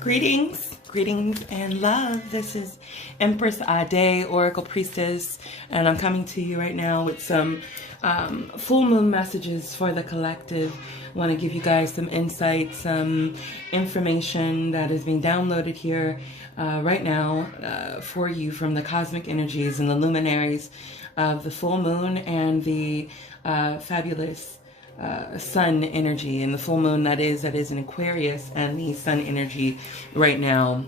Greetings and love. This is Empress Ade, Oracle Priestess, and I'm coming to you right now with some full moon messages for the collective. I want to give you guys some insight, some information that is being downloaded here right now for you from the cosmic energies and the luminaries of the full moon and the fabulous sun energy, and the full moon that is in Aquarius, and the sun energy right now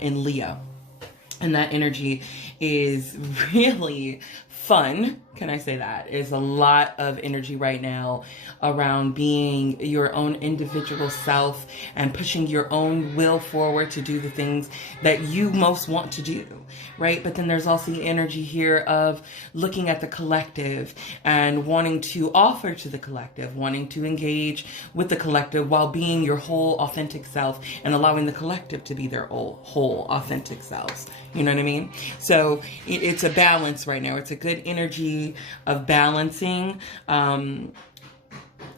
in Leo. And that energy is really fun. Can I say that? There's a lot of energy right now around being your own individual self and pushing your own will forward to do the things that you most want to do, right? But then there's also the energy here of looking at the collective and wanting to offer to the collective, wanting to engage with the collective while being your whole authentic self and allowing the collective to be their whole authentic selves. You know what I mean? So it's a balance right now. It's a good energy of balancing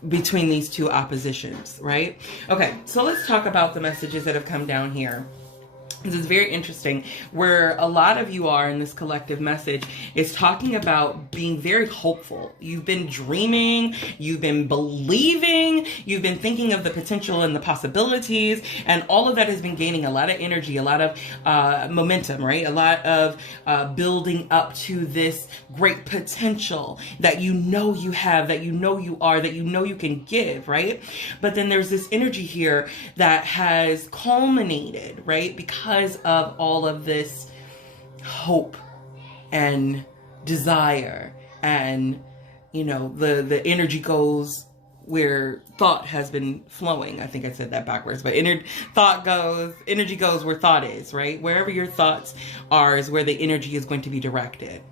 between these two oppositions, right? Okay, so let's talk about the messages that have come down here. This is very interesting. Where a lot of you are in this collective message is talking about being very hopeful. You've been dreaming, you've been believing, you've been thinking of the potential and the possibilities, and all of that has been gaining a lot of energy, a lot of momentum, right? A lot of building up to this great potential that you know you have, that you know you are, that you know you can give, right? But then there's this energy here that has culminated, right? Because of all of this hope and desire, and you know, the energy goes where thought has been flowing. I think I said that backwards, but energy goes where thought is, right? Wherever your thoughts are is where the energy is going to be directed.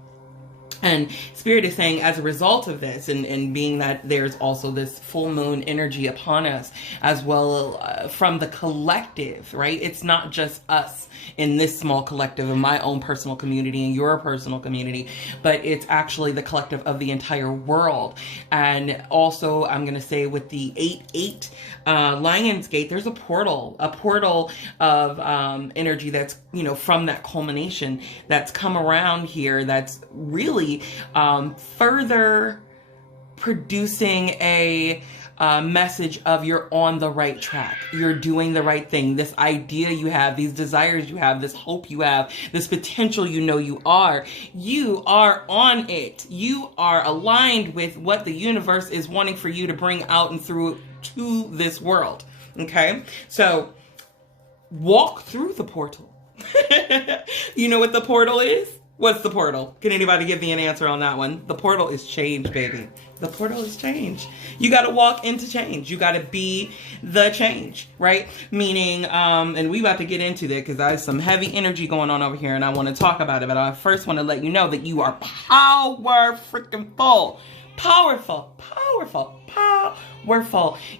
And Spirit is saying, as a result of this, and being that there's also this full moon energy upon us as well from the collective, right? It's not just us in this small collective of my own personal community and your personal community, but it's actually the collective of the entire world. And also, I'm going to say with the 8-8 Lion's Gate, there's a portal of energy that's, you know, from that culmination that's come around here, that's really further producing a message of you're on the right track. You're doing the right thing. This idea you have, these desires you have, this hope you have, this potential you know you are on it. You are aligned with what the universe is wanting for you to bring out and through to this world. Okay? So walk through the portal. You know what the portal is? What's the portal? Can anybody give me an answer on that one? The portal is change, baby. The portal is change. You got to walk into change. You got to be the change, right? Meaning, and we about to get into that because there's some heavy energy going on over here and I want to talk about it. But I first want to let you know that you are powerful.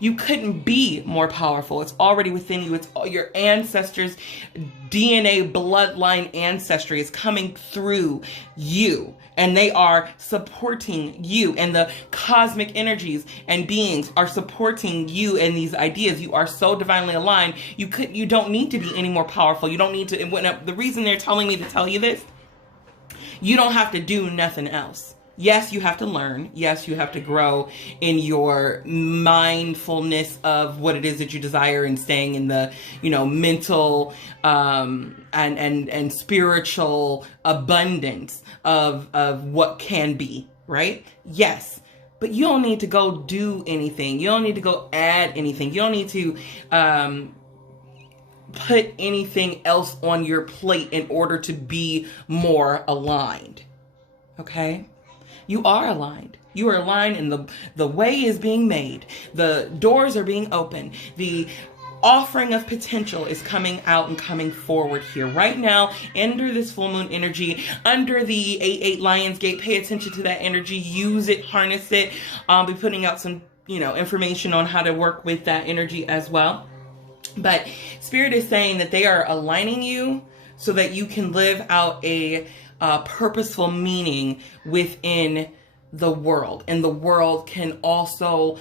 You couldn't be more powerful. It's already within you. It's all your ancestors' DNA, bloodline ancestry is coming through you, and they are supporting you, and the cosmic energies and beings are supporting you and these ideas. You are so divinely aligned. You don't need to be any more powerful. You don't need to. The reason they're telling me to tell you this, you don't have to do nothing else. Yes, you have to learn. Yes, you have to grow in your mindfulness of what it is that you desire and staying in the, you know, mental and spiritual abundance of what can be, right? Yes. But you don't need to go do anything. You don't need to go add anything. You don't need to put anything else on your plate in order to be more aligned. Okay? You are aligned. You are aligned, and the way is being made. The doors are being opened. The offering of potential is coming out and coming forward here right now under this full moon energy, under the 8-8 Lion's Gate. Pay attention to that energy. Use it, harness it. I'll be putting out some, you know, information on how to work with that energy as well. But Spirit is saying that they are aligning you so that you can live out a purposeful meaning within the world, and the world can also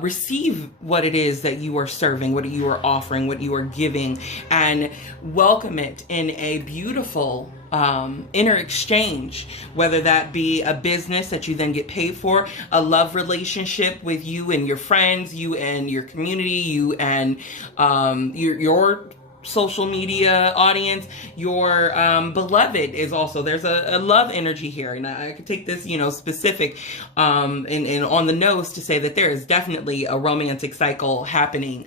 receive what it is that you are serving, what you are offering, what you are giving, and welcome it in a beautiful inner exchange, whether that be a business that you then get paid for, a love relationship with you and your friends, you and your community, you and your social media audience, your beloved is also, there's a love energy here. And I could take this, specific and on the nose to say that there is definitely a romantic cycle happening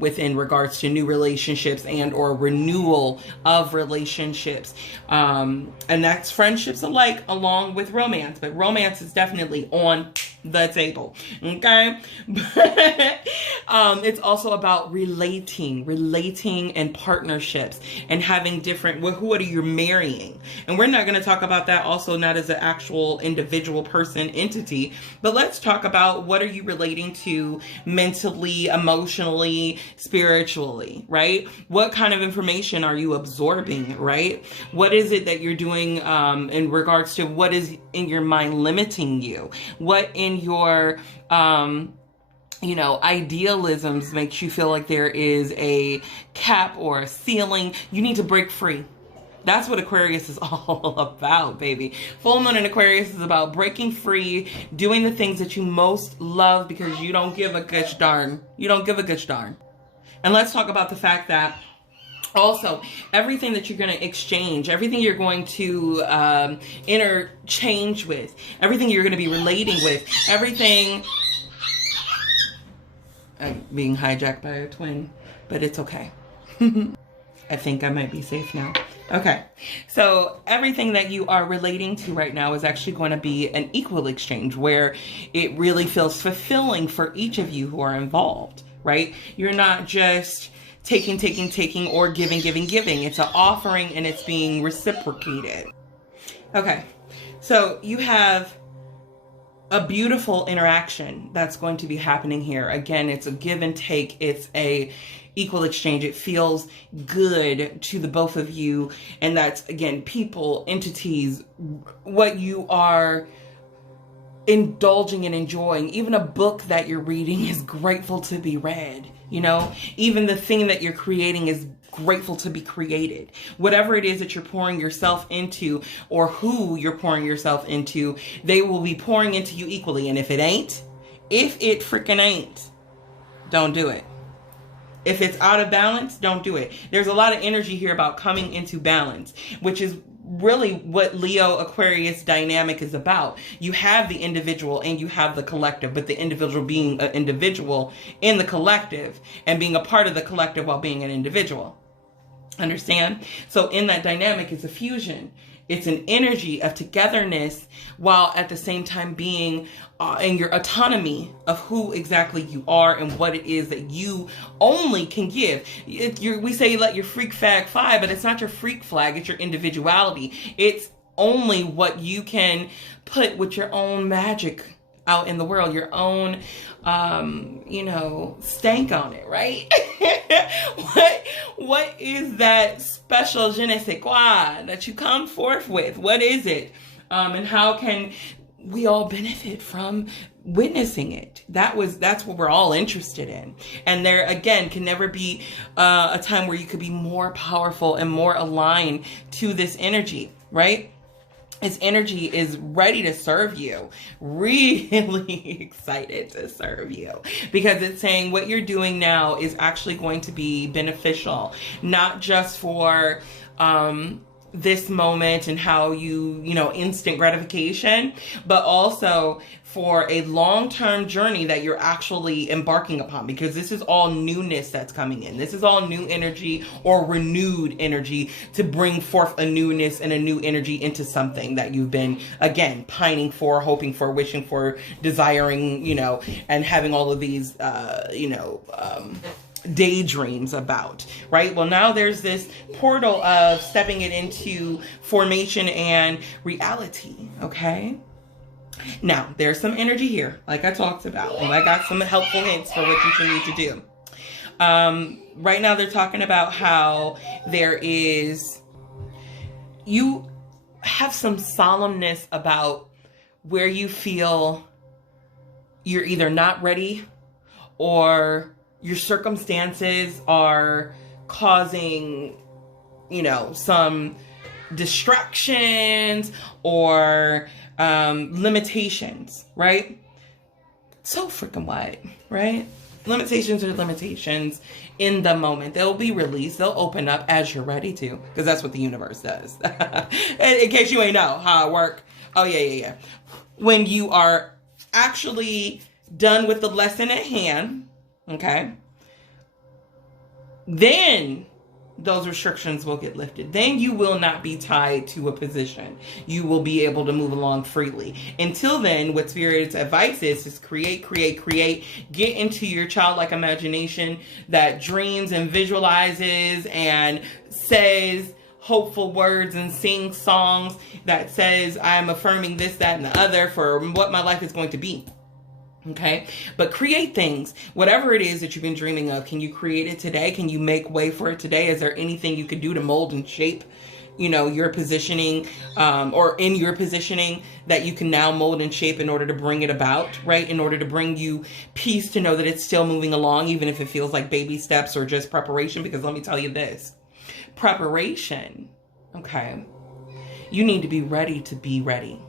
within regards to new relationships and or renewal of relationships. And that's friendships alike along with romance, but romance is definitely on the table. Okay. It's also about relating and partnerships and having different, who are you marrying? And we're not going to talk about that also not as an actual individual person entity, but let's talk about what are you relating to mentally, emotionally, spiritually, right? What kind of information are you absorbing, right? What is it that you're doing in regards to what is in your mind limiting you? What in your idealisms makes you feel like there is a cap or a ceiling. You need to break free. That's what Aquarius is all about, baby. Full moon in Aquarius is about breaking free, doing the things that you most love because you don't give a gosh darn. You don't give a gosh darn. And let's talk about the fact that also, everything that you're going to exchange, everything you're going to interchange with, everything you're going to be relating with, everything... I'm being hijacked by a twin, but it's okay. I think I might be safe now. Okay, so everything that you are relating to right now is actually going to be an equal exchange where it really feels fulfilling for each of you who are involved, right? You're not just taking, or giving. It's an offering and it's being reciprocated. Okay, so you have a beautiful interaction that's going to be happening here. Again, it's a give and take. It's a equal exchange. It feels good to the both of you. And that's, again, people, entities, what you are indulging and enjoying. Even a book that you're reading is grateful to be read. Even the thing that you're creating is grateful to be created. Whatever it is that you're pouring yourself into or who you're pouring yourself into, they will be pouring into you equally. And if it freaking ain't, don't do it. If it's out of balance, don't do it. There's a lot of energy here about coming into balance, which is really what Leo Aquarius dynamic is about. You have the individual and you have the collective, but the individual being an individual in the collective and being a part of the collective while being an individual. Understand? So in that dynamic, it's a fusion. It's an energy of togetherness while at the same time being in your autonomy of who exactly you are and what it is that you only can give. We say let your freak flag fly, but it's not your freak flag. It's your individuality. It's only what you can put with your own magic out in the world, your own, stank on it, right? What is that special je ne sais quoi that you come forth with? What is it? And how can we all benefit from witnessing it? That's what we're all interested in. And there, again, can never be a time where you could be more powerful and more aligned to this energy, right? Its energy is ready to serve you, really excited to serve you, because it's saying what you're doing now is actually going to be beneficial, not just for this moment and how instant gratification, but also for a long-term journey that you're actually embarking upon, because this is all newness that's coming in. This is all new energy or renewed energy to bring forth a newness and a new energy into something that you've been, again, pining for, hoping for, wishing for, desiring, and having all of these, daydreams about, right? Well, now there's this portal of stepping it into formation and reality, okay? Now, there's some energy here, like I talked about, and I got some helpful hints for what you should need to do. Right now, they're talking about how you have some solemnness about where you feel you're either not ready or your circumstances are causing, some distractions or limitations, right? So freaking what, right? Limitations are limitations in the moment. They'll be released. They'll open up as you're ready to, because that's what the universe does. In case you ain't know how it works. Oh, yeah. When you are actually done with the lesson at hand, okay, then those restrictions will get lifted. Then you will not be tied to a position. You will be able to move along freely. Until then, what Spirit's advice is create. Get into your childlike imagination that dreams and visualizes and says hopeful words and sing songs that says, I am affirming this, that, and the other for what my life is going to be. Okay, but create things, whatever it is that you've been dreaming of. Can you create it today? Can you make way for it today? Is there anything you could do to mold and shape, your positioning, or in your positioning that you can now mold and shape in order to bring it about, right? In order to bring you peace to know that it's still moving along, even if it feels like baby steps or just preparation. Because let me tell you this, preparation, okay, you need to be ready to be ready.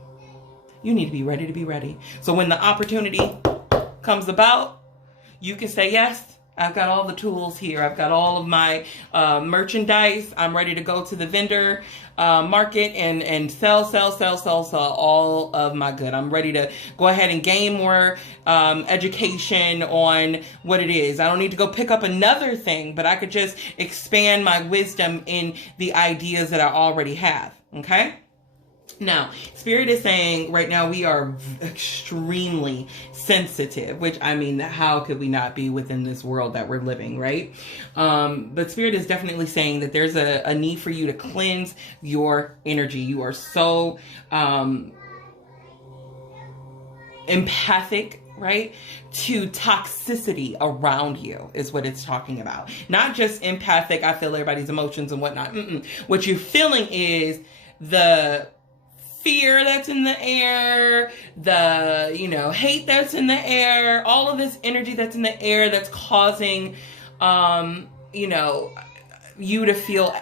You need to be ready to be ready. So when the opportunity comes about, you can say, yes, I've got all the tools here. I've got all of my merchandise. I'm ready to go to the vendor market and sell all of my good. I'm ready to go ahead and gain more education on what it is. I don't need to go pick up another thing, but I could just expand my wisdom in the ideas that I already have. Okay? Now, Spirit is saying right now we are extremely sensitive, which I mean, how could we not be within this world that we're living, right? But Spirit is definitely saying that there's a need for you to cleanse your energy. You are so empathic, right, to toxicity around you is what it's talking about. Not just empathic, I feel everybody's emotions and whatnot. What you're feeling is the fear that's in the air, the, hate that's in the air, all of this energy that's in the air that's causing, you to feel,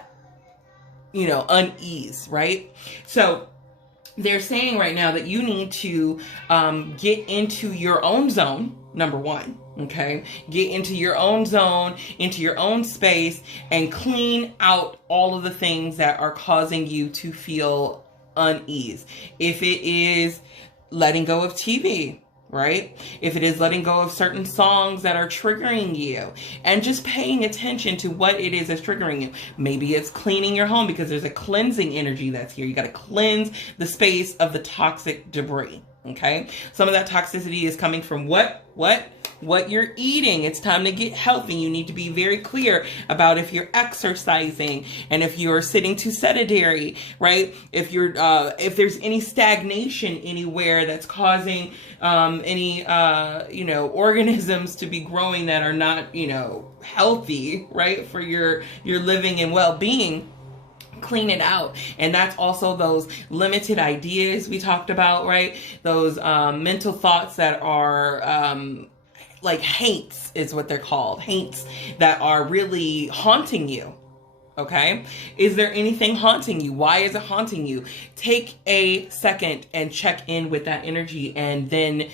unease, right? So they're saying right now that you need to get into your own zone, number one. Okay, get into your own zone, into your own space, and clean out all of the things that are causing you to feel unease. If it is letting go of TV, right? If it is letting go of certain songs that are triggering you, and just paying attention to what it is that's triggering you. Maybe it's cleaning your home because there's a cleansing energy that's here. You got to cleanse the space of the toxic debris. Okay, some of that toxicity is coming from what you're eating. It's time to get healthy. You need to be very clear about if you're exercising and if you're sitting too sedentary, right? If you're if there's any stagnation anywhere that's causing any organisms to be growing that are not healthy, right, for your living and well-being. Clean it out. And that's also those limited ideas we talked about, right? Those mental thoughts that are like haints is what they're called. Haints that are really haunting you. Okay? Is there anything haunting you? Why is it haunting you? Take a second and check in with that energy, and then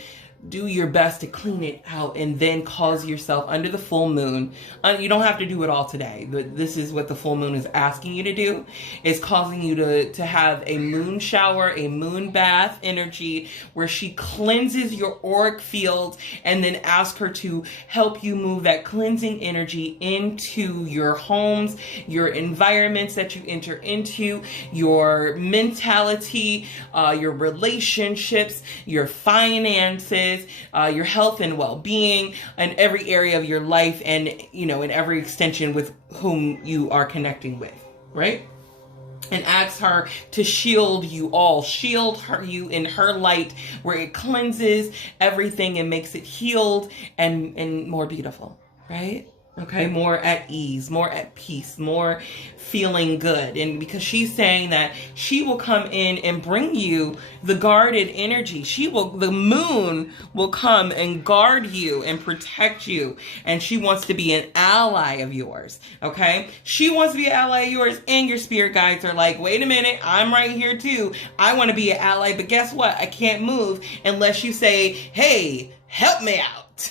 do your best to clean it out, and then cause yourself under the full moon. You don't have to do it all today, but this is what the full moon is asking you to do. It's causing you to have a moon shower, a moon bath energy where she cleanses your auric field, and then ask her to help you move that cleansing energy into your homes, your environments that you enter into, your mentality, your relationships, your finances, your health and well-being, and every area of your life, and in every extension with whom you are connecting with, right? And ask her to shield you all, you in her light, where it cleanses everything and makes it healed and more beautiful, right? Okay, more at ease, more at peace, more feeling good. And because she's saying that she will come in and bring you the guarded energy. The moon will come and guard you and protect you. And she wants to be an ally of yours. Okay, she wants to be an ally of yours, and your spirit guides are like, wait a minute, I'm right here too. I want to be an ally, but guess what? I can't move unless you say, hey, help me out.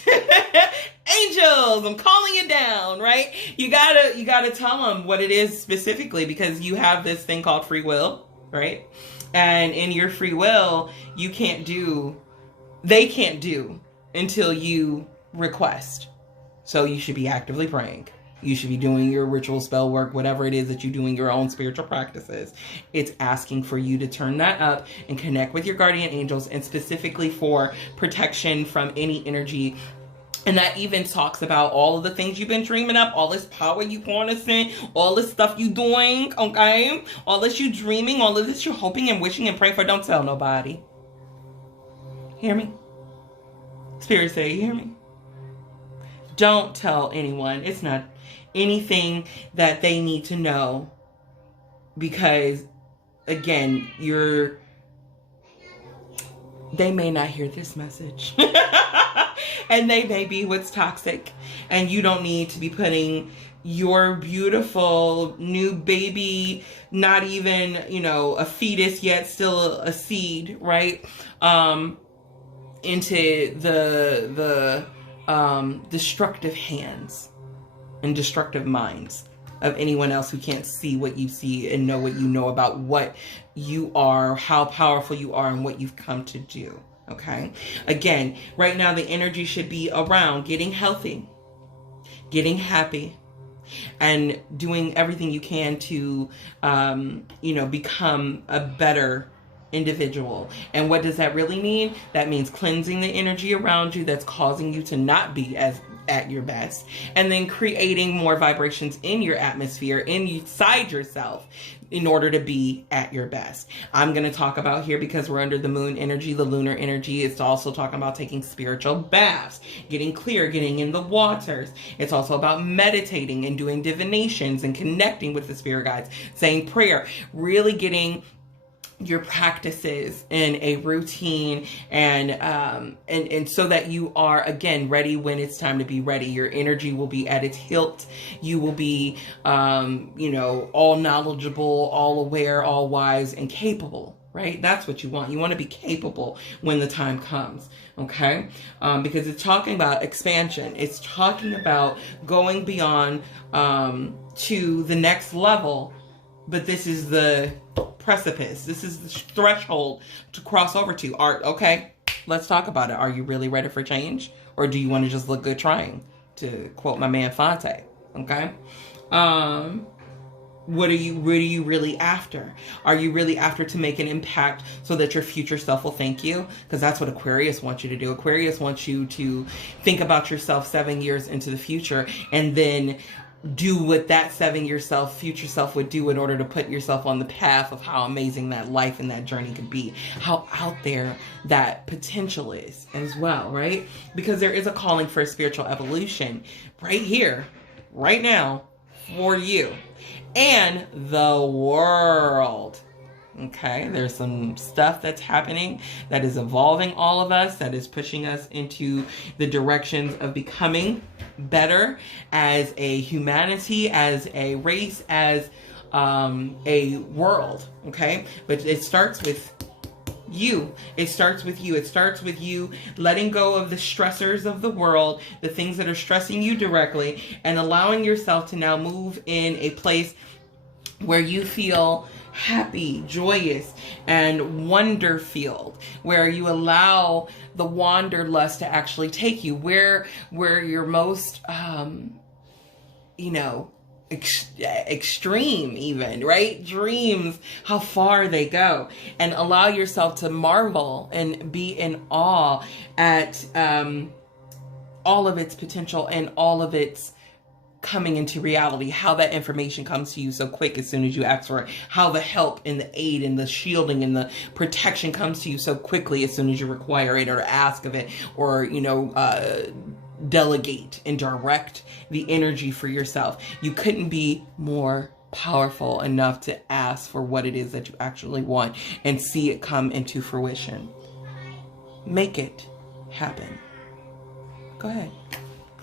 Angels, I'm calling you down, right? You gotta tell them what it is specifically, because you have this thing called free will, right? And in your free will, they can't do until you request. So you should be actively praying. You should be doing your ritual spell work, whatever it is that you do in your own spiritual practices. It's asking for you to turn that up and connect with your guardian angels, and specifically for protection from any energy. And that even talks about all of the things you've been dreaming up, all this power you want to send, all this stuff you doing, okay? All this you dreaming, all of this you're hoping and wishing and praying for. Don't tell nobody. Hear me? Spirit say, you hear me? Don't tell anyone. It's not anything that they need to know, because again, they may not hear this message. And they may be what's toxic, and you don't need to be putting your beautiful new baby, not even, a fetus yet, still a seed, right? Into the destructive hands and destructive minds of anyone else who can't see what you see and know what you know about what you are, how powerful you are, and what you've come to do. Okay. Again, right now the energy should be around getting healthy, getting happy, and doing everything you can to, become a better individual. And what does that really mean? That means cleansing the energy around you that's causing you to not be as at your best, and then creating more vibrations in your atmosphere, inside yourself, in order to be at your best. I'm going to talk about here, because we're under the moon energy, the lunar energy. It's also talking about taking spiritual baths, getting clear, getting in the waters. It's also about meditating and doing divinations and connecting with the spirit guides, saying prayer, really getting your practices in a routine, and so that you are, again, ready when it's time to be ready. Your energy will be at its hilt. You will be, all knowledgeable, all aware, all wise, and capable, right? That's what you want. You want to be capable when the time comes, okay? Because it's talking about expansion. It's talking about going beyond to the next level, but this is the precipice. This is the threshold to cross over to. Okay, let's talk about it. Are you really ready for change, or do you want to just look good trying, to quote my man Fonte? Okay. What are you really after? Are you really after to make an impact so that your future self will thank you? Because that's what Aquarius wants you to do. Aquarius wants you to think about yourself 7 years into the future, and then do what that 7-year future self would do in order to put yourself on the path of how amazing that life and that journey could be, how out there that potential is as well, right? Because there is a calling for a spiritual evolution right here, right now, for you and the world. Okay, there's some stuff that's happening that is evolving all of us, that is pushing us into the directions of becoming better as a humanity, as a race, as a world. Okay, but it starts with you. It starts with you. It starts with you letting go of the stressors of the world, the things that are stressing you directly, and allowing yourself to now move in a place where you feel happy, joyous, and wonder-filled, where you allow the wanderlust to actually take you where you're most, extreme even, right? Dreams, how far they go, and allow yourself to marvel and be in awe at all of its potential and all of its coming into reality, how that information comes to you so quick as soon as you ask for it, how the help and the aid and the shielding and the protection comes to you so quickly as soon as you require it or ask of it, or delegate and direct the energy for yourself. You couldn't be more powerful enough to ask for what it is that you actually want and see it come into fruition. Make it happen. Go ahead.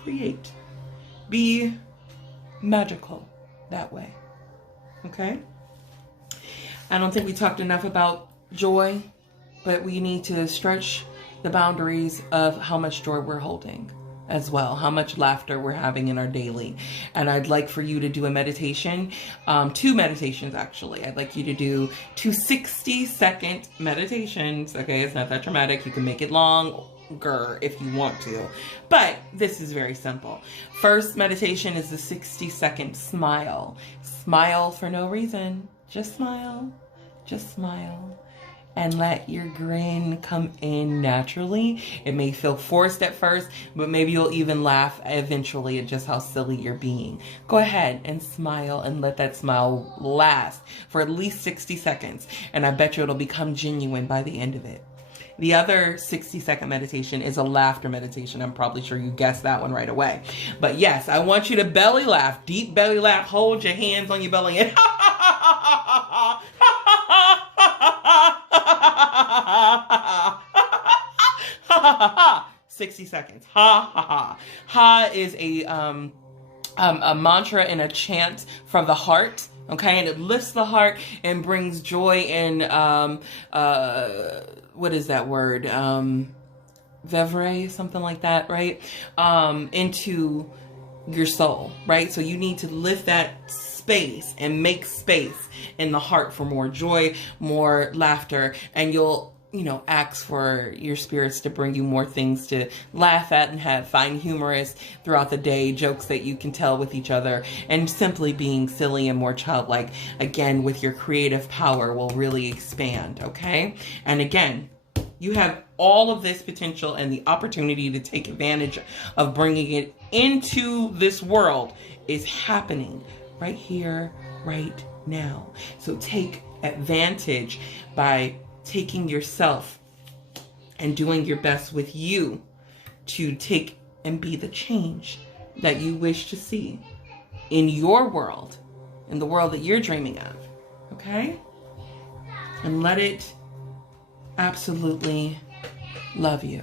Create. Be magical that way. Okay? I don't think we talked enough about joy, but we need to stretch the boundaries of how much joy we're holding as well, how much laughter we're having in our daily. And I'd like for you to do a meditation, 2 meditations actually. I'd like you to do 2 60-second meditations. Okay, it's not that dramatic. You can make it longer if you want to, but this is very simple. First meditation is the 60-second smile. Smile for no reason. Just smile. Just smile. And let your grin come in naturally. It may feel forced at first, but maybe you'll even laugh eventually at just how silly you're being. Go ahead and smile and let that smile last for at least 60 seconds. And I bet you it'll become genuine by the end of it. The other 60-second meditation is a laughter meditation. I'm probably sure you guessed that one right away. But yes, I want you to belly laugh, deep belly laugh. Hold your hands on your belly and 60 seconds. Ha ha ha. Ha is a mantra and a chant from the heart. Okay, and it lifts the heart and brings joy and what is that word? Vevre, something like that, right? Into your soul, right? So you need to lift that space and make space in the heart for more joy, more laughter, and you'll, ask for your spirits to bring you more things to laugh at and find humorous throughout the day, jokes that you can tell with each other, and simply being silly and more childlike, again, with your creative power will really expand, okay? And again, you have all of this potential and the opportunity to take advantage of bringing it into this world is happening right here, right now. So take advantage by taking yourself and doing your best with you to take and be the change that you wish to see in your world, in the world that you're dreaming of, okay? And let it absolutely love you.